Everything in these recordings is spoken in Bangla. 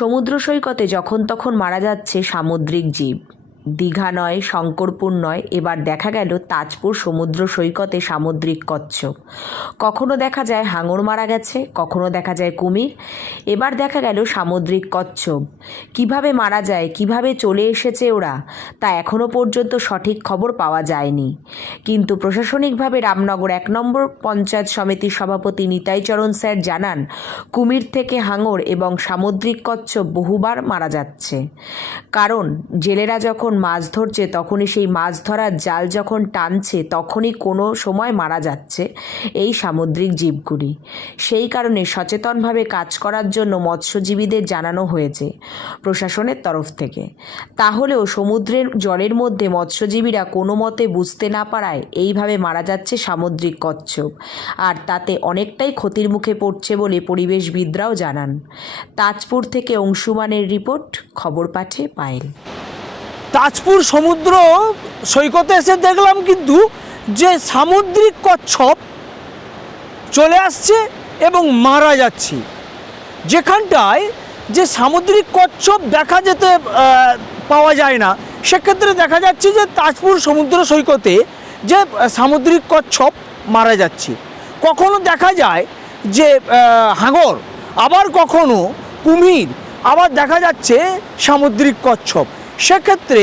সমুদ্র সৈকতে যখন তখন মারা যাচ্ছে সামুদ্রিক জীব। দীঘা নয়, শঙ্করপুর নয়, এবার দেখা গেল তাজপুর সমুদ্র সৈকতে সামুদ্রিক কচ্ছপ। কখনো দেখা যায় হাঙর মারা গেছে, কখনো দেখা যায় কুমির, এবার দেখা গেল সামুদ্রিক কচ্ছপ। কীভাবে মারা যায়, কীভাবে চলে এসেছে ওরা, তা এখনও পর্যন্ত সঠিক খবর পাওয়া যায়নি। কিন্তু প্রশাসনিকভাবে রামনগর এক নম্বর পঞ্চায়েত সমিতির সভাপতি নিতাইচরণ স্যার জানান, কুমির থেকে হাঙর এবং সামুদ্রিক কচ্ছপ বহুবার মারা যাচ্ছে। কারণ জেলেরা যখন মাছ ধরছে, তখনই সেই মাছ ধরার জাল যখন টানছে, তখনই কোনো সময় মারা যাচ্ছে এই সামুদ্রিক জীবগুলি। সেই কারণে সচেতনভাবে কাজ করার জন্য মৎস্যজীবীদের জানানো হয়েছে প্রশাসনের তরফ থেকে। তাহলেও সমুদ্রের জলের মধ্যে মৎস্যজীবীরা কোনো মতে বুঝতে না পারায় এইভাবে মারা যাচ্ছে সামুদ্রিক কচ্ছপ, আর তাতে অনেকটাই ক্ষতির মুখে পড়ছে বলে পরিবেশবিদরাও জানান। তাজপুর থেকে অংশুমানের রিপোর্ট, খবর পাঠে পায়েল। তাজপুর সমুদ্র সৈকতে এসে দেখলাম কিন্তু যে সামুদ্রিক কচ্ছপ চলে আসছে এবং মারা যাচ্ছে। যেখানটায় যে সামুদ্রিক কচ্ছপ দেখা যেতে পাওয়া যায় না। সেক্ষেত্রে দেখা যাচ্ছে যে তাজপুর সমুদ্র সৈকতে যে সামুদ্রিক কচ্ছপ মারা যাচ্ছে। কখনো দেখা যায় যে হাঙর, আবার কখনো কুমির, আবার দেখা যাচ্ছে সামুদ্রিক কচ্ছপ। সেক্ষেত্রে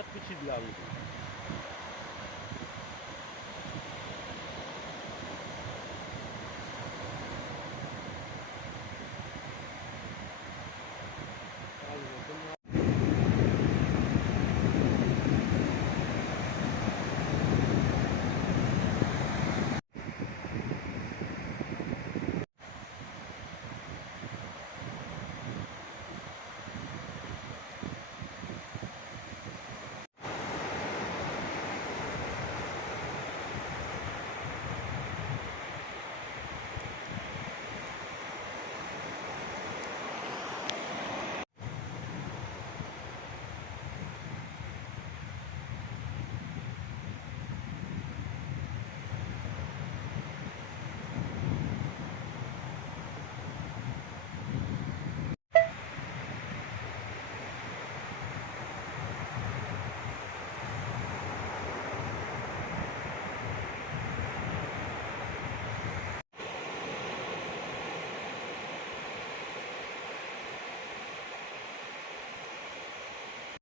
мене впечатляли.